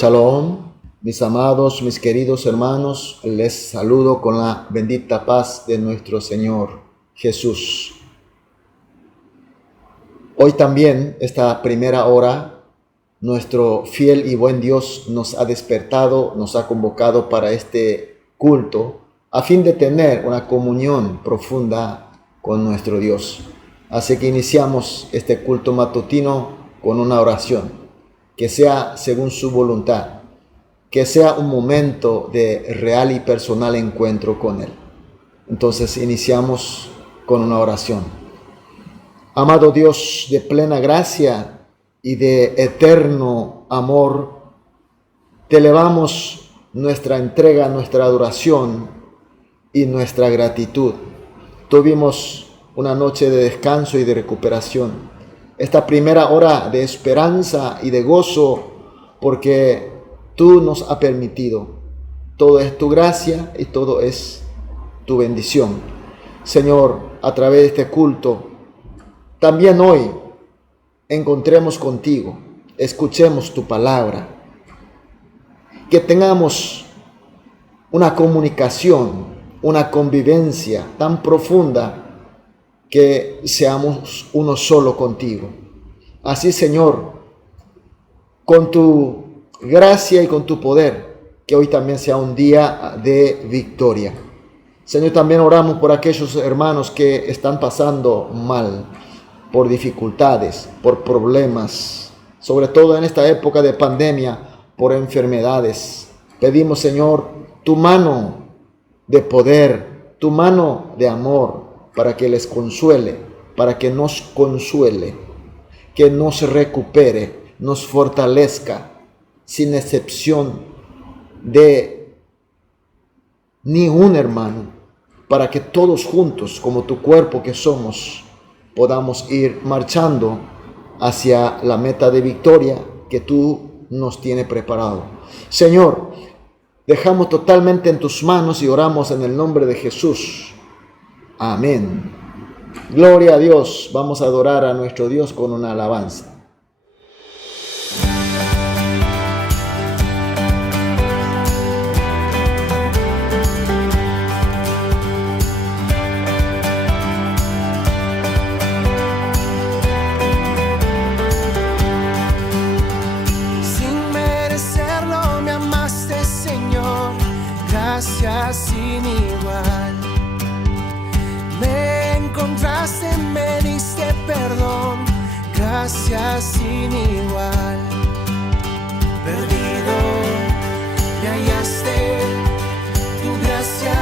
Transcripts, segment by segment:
Shalom, mis amados, mis queridos hermanos, les saludo con la bendita paz de nuestro Señor Jesús. Hoy también, esta primera hora, nuestro fiel y buen Dios nos ha despertado, nos ha convocado para este culto, a fin de tener una comunión profunda con nuestro Dios. Así que iniciamos este culto matutino con una oración. Que sea según su voluntad, que sea un momento de real y personal encuentro con Él. Entonces iniciamos con una oración. Amado Dios de plena gracia y de eterno amor, te elevamos nuestra entrega, nuestra adoración y nuestra gratitud. Tuvimos una noche de descanso y de recuperación. Esta primera hora de esperanza y de gozo, porque tú nos has permitido. Todo es tu gracia y todo es tu bendición. Señor, a través de este culto, también hoy encontremos contigo, escuchemos tu palabra, que tengamos una comunicación, una convivencia tan profunda que seamos uno solo contigo. Así, Señor, con tu gracia y con tu poder, que hoy también sea un día de victoria. Señor, también oramos por aquellos hermanos que están pasando mal, por dificultades, por problemas, sobre todo en esta época de pandemia, por enfermedades. Pedimos, Señor, tu mano de poder, tu mano de amor, para que les consuele, para que nos consuele, que nos recupere, nos fortalezca, sin excepción de ni un hermano, para que todos juntos, como tu cuerpo que somos, podamos ir marchando hacia la meta de victoria que tú nos tienes preparado. Señor, dejamos totalmente en tus manos y oramos en el nombre de Jesús. Amén. Gloria a Dios. Vamos a adorar a nuestro Dios con una alabanza. Sin merecerlo me amaste, Señor, gracias sin igual. Me encontraste, me diste perdón, gracias sin igual. Perdido, me hallaste, tu gracia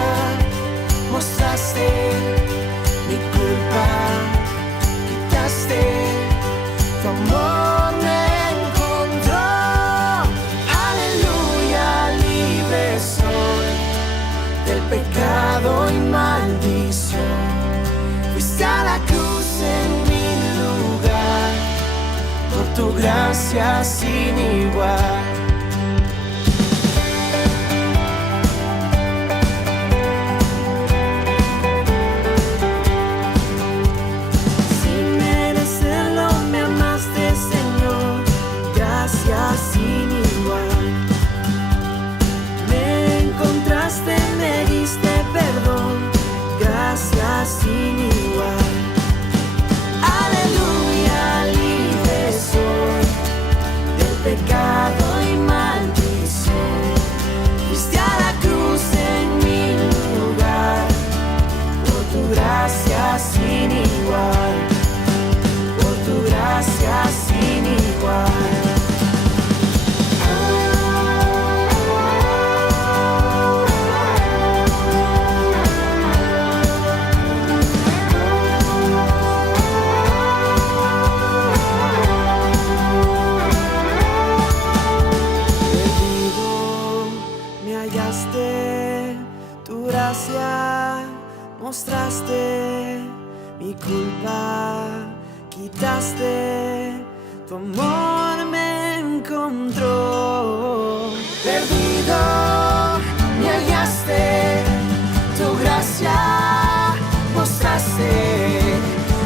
mostraste, mi culpa quitaste, tu amor me encontró. Aleluya, libre soy del pecado y maldición. Fuiste a la cruz en mi lugar, por tu gracia sin igual. Sin merecerlo me amaste, Señor, gracias sin igual. Me encontraste, me diste perdón, gracias sin igual. Aleluya, libre soy del pecado y maldición. Fuiste a la cruz en mi lugar, por tu gracia sin igual, por tu gracia sin igual. Mostraste, mi culpa quitaste, tu amor me encontró. Perdido, me hallaste, tu gracia mostraste,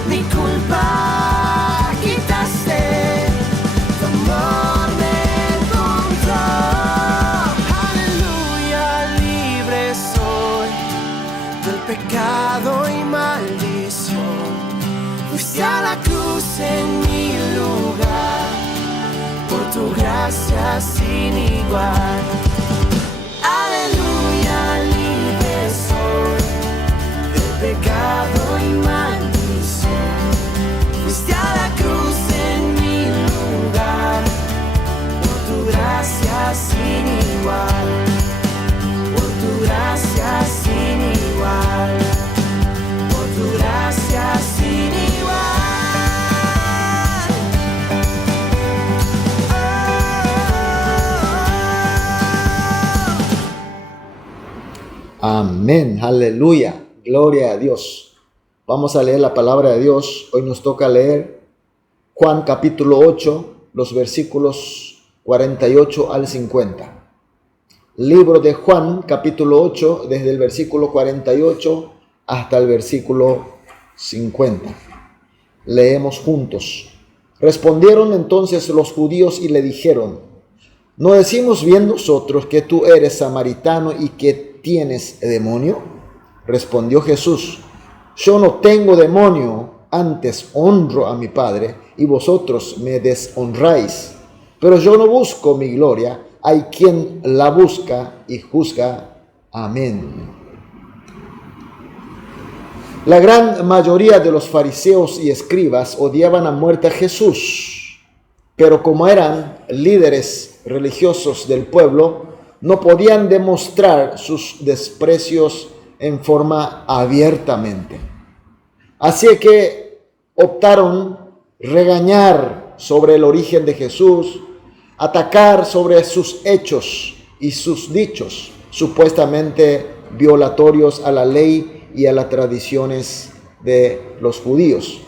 mi culpa quitaste, tu amor me encontró. gracia sin igual. Aleluya, libre soy del pecado y maldición. Fuiste a la cruz en mi lugar, por tu gracia sin igual, por tu gracia sin igual, por tu gracia sin igual. Amén, aleluya, gloria a Dios. Vamos a leer la palabra de Dios. Hoy nos toca leer Juan capítulo 8, los versículos 48 al 50. Libro de Juan capítulo 8, desde el versículo 48 hasta el versículo 50. Leemos juntos. Respondieron entonces los judíos y le dijeron: ¿no decimos bien nosotros que tú eres samaritano y que tienes demonio? Respondió Jesús: yo no tengo demonio, antes honro a mi Padre y vosotros me deshonráis. Pero yo no busco mi gloria, hay quien la busca y juzga. Amén. La gran mayoría de los fariseos y escribas odiaban a muerte a Jesús, pero como eran líderes religiosos del pueblo, no podían demostrar sus desprecios en forma abiertamente. Así que optaron regañar sobre el origen de Jesús, atacar sobre sus hechos y sus dichos, supuestamente violatorios a la ley y a las tradiciones de los judíos.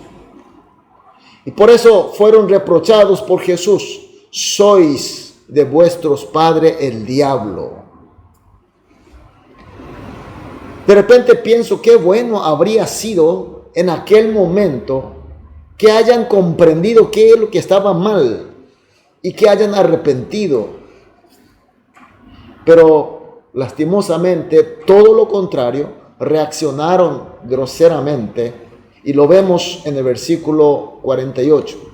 Y por eso fueron reprochados por Jesús: sois de vuestros padres el diablo. De repente pienso qué bueno habría sido en aquel momento que hayan comprendido qué es lo que estaba mal y que hayan arrepentido. Pero lastimosamente todo lo contrario, reaccionaron groseramente, y lo vemos en el versículo 48.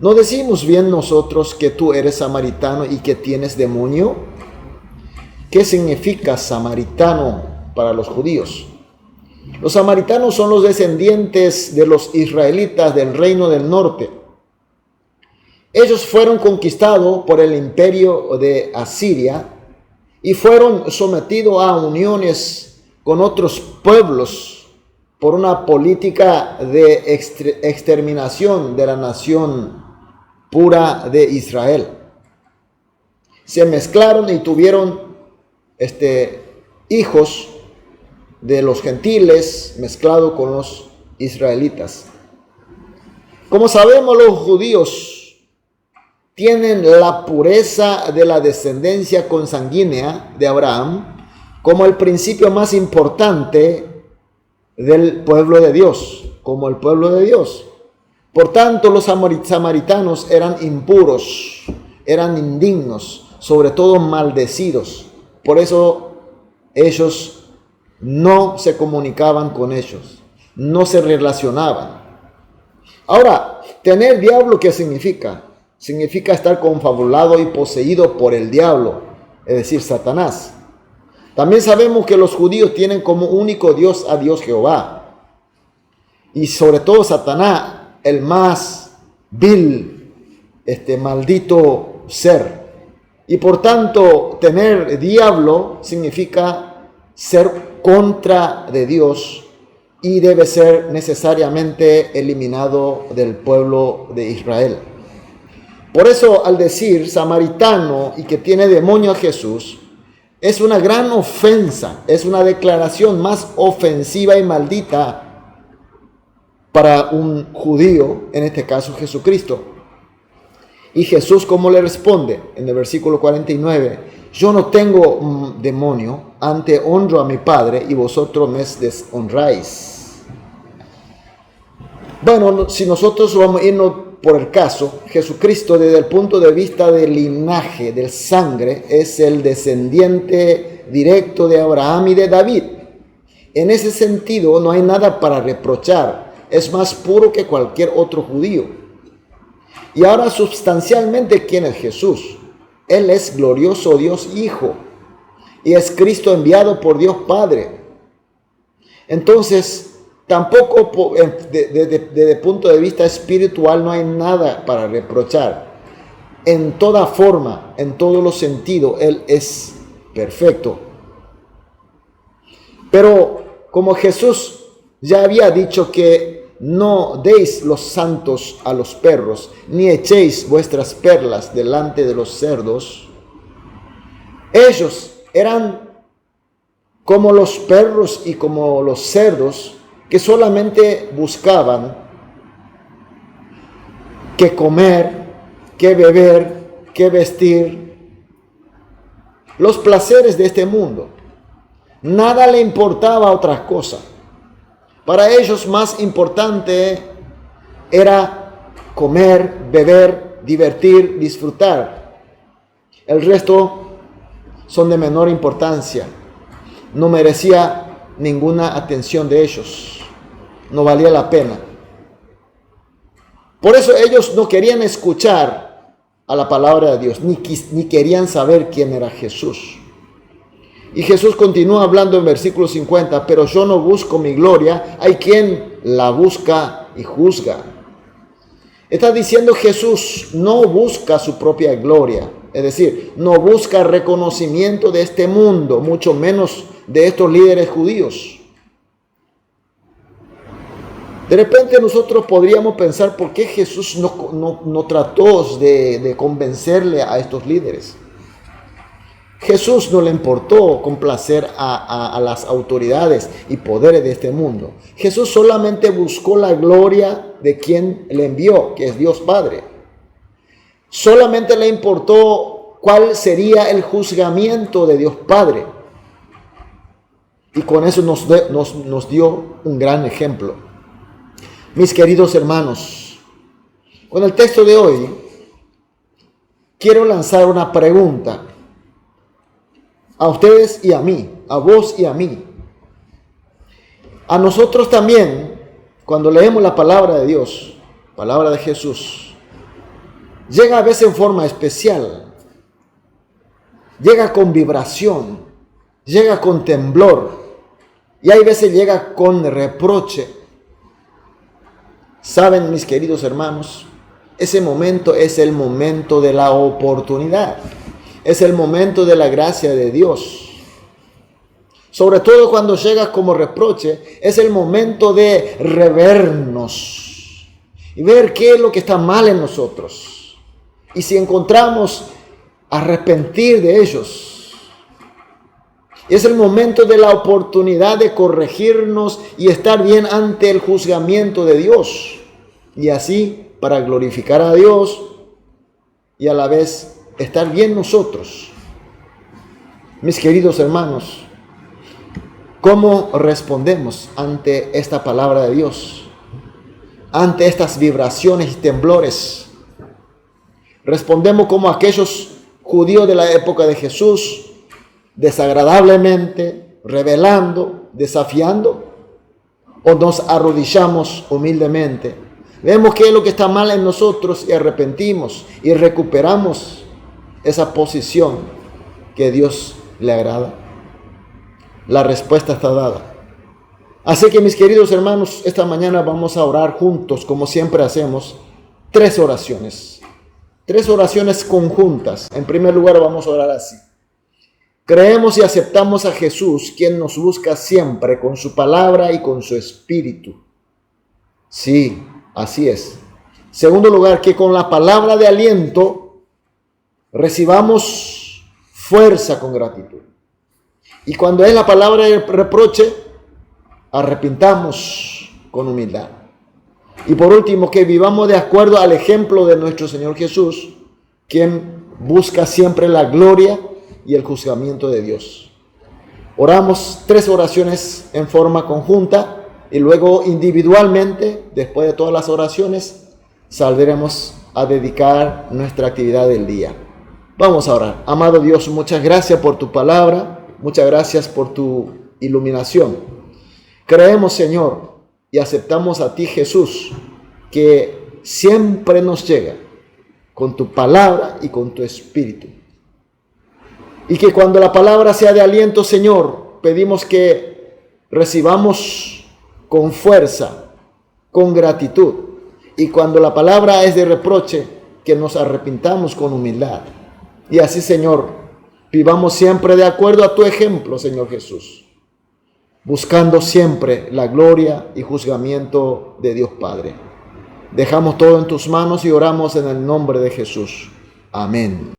¿No decimos bien nosotros que tú eres samaritano y que tienes demonio? ¿Qué significa samaritano para los judíos? Los samaritanos son los descendientes de los israelitas del reino del norte. Ellos fueron conquistados por el imperio de Asiria y fueron sometidos a uniones con otros pueblos por una política de exterminación de la nación pura de Israel. Se mezclaron y tuvieron hijos de los gentiles mezclados con los israelitas. Como sabemos, los judíos tienen la pureza de la descendencia consanguínea de Abraham como el principio más importante del pueblo de Dios, como el pueblo de Dios. Por tanto, los samaritanos eran impuros, eran indignos, sobre todo maldecidos. Por eso ellos no se comunicaban con ellos, no se relacionaban. Ahora, tener diablo, ¿qué significa? Significa estar confabulado y poseído por el diablo, es decir, Satanás. También sabemos que los judíos tienen como único Dios a Dios Jehová. Y sobre todo Satanás, el más vil, maldito ser. Y por tanto, tener diablo significa ser contra de Dios y debe ser necesariamente eliminado del pueblo de Israel. Por eso, al decir samaritano y que tiene demonio a Jesús, es una gran ofensa, es una declaración más ofensiva y maldita para un judío, en este caso Jesucristo. Y Jesús, ¿cómo le responde? En el versículo 49, yo no tengo demonio, antes honro a mi Padre y vosotros me deshonráis. Bueno, si nosotros vamos a irnos por el caso, Jesucristo desde el punto de vista del linaje, del sangre, es el descendiente directo de Abraham y de David. En ese sentido no hay nada para reprochar, es más puro que cualquier otro judío. Y ahora sustancialmente, ¿quién es Jesús? Él es glorioso Dios Hijo y es Cristo enviado por Dios Padre. Entonces, tampoco desde el punto de vista espiritual no hay nada para reprochar. En toda forma, en todos los sentidos, Él es perfecto. Pero como Jesús ya había dicho que no deis los santos a los perros, ni echéis vuestras perlas delante de los cerdos, ellos eran como los perros y como los cerdos que solamente buscaban qué comer, qué beber, qué vestir, los placeres de este mundo. Nada le importaba otra cosa. Para ellos más importante era comer, beber, divertir, disfrutar. El resto son de menor importancia. No merecía ninguna atención de ellos. No valía la pena. Por eso ellos no querían escuchar a la palabra de Dios, ni querían saber quién era Jesús. Y Jesús continúa hablando en versículo 50, pero yo no busco mi gloria, hay quien la busca y juzga. Está diciendo Jesús no busca su propia gloria, es decir, no busca reconocimiento de este mundo, mucho menos de estos líderes judíos. De repente nosotros podríamos pensar por qué Jesús no trató de convencerle a estos líderes. Jesús no le importó complacer a las autoridades y poderes de este mundo. Jesús solamente buscó la gloria de quien le envió, que es Dios Padre. Solamente le importó cuál sería el juzgamiento de Dios Padre. Y con eso nos dio un gran ejemplo. Mis queridos hermanos, con el texto de hoy, quiero lanzar una pregunta a ustedes y a mí, a vos y a mí. A nosotros también, cuando leemos la palabra de Dios, palabra de Jesús, llega a veces en forma especial, llega con vibración, llega con temblor y hay veces llega con reproche. Saben, mis queridos hermanos, ese momento es el momento de la oportunidad. Es el momento de la gracia de Dios. Sobre todo cuando llega como reproche, es el momento de revernos y ver qué es lo que está mal en nosotros. Y si encontramos arrepentir de ellos. Es el momento de la oportunidad de corregirnos y estar bien ante el juzgamiento de Dios. Y así, para glorificar a Dios y a la vez estar bien nosotros. Mis queridos hermanos, ¿cómo respondemos ante esta palabra de Dios? Ante estas vibraciones y temblores. ¿Respondemos como aquellos judíos de la época de Jesús, desagradablemente, rebelando, desafiando? ¿O nos arrodillamos humildemente? Vemos qué es lo que está mal en nosotros y arrepentimos y recuperamos esa posición que Dios le agrada. La respuesta está dada. Así que, mis queridos hermanos, esta mañana vamos a orar juntos, como siempre hacemos, 3 oraciones. 3 oraciones conjuntas. En primer lugar, vamos a orar así. Creemos y aceptamos a Jesús, quien nos busca siempre con su palabra y con su espíritu. Sí, así es. Segundo lugar, que con la palabra de aliento recibamos fuerza con gratitud. Y cuando es la palabra de reproche, arrepintamos con humildad. Y por último, que vivamos de acuerdo al ejemplo de nuestro Señor Jesús, quien busca siempre la gloria y el juzgamiento de Dios. Oramos 3 oraciones en forma conjunta y luego individualmente, después de todas las oraciones, saldremos a dedicar nuestra actividad del día. Vamos a orar. Amado Dios, muchas gracias por tu palabra, muchas gracias por tu iluminación. Creemos, Señor, y aceptamos a ti, Jesús, que siempre nos llega con tu palabra y con tu espíritu. Y que cuando la palabra sea de aliento, Señor, pedimos que recibamos con fuerza, con gratitud. Y cuando la palabra es de reproche, que nos arrepintamos con humildad. Y así, Señor, vivamos siempre de acuerdo a tu ejemplo, Señor Jesús, buscando siempre la gloria y juzgamiento de Dios Padre. Dejamos todo en tus manos y oramos en el nombre de Jesús. Amén.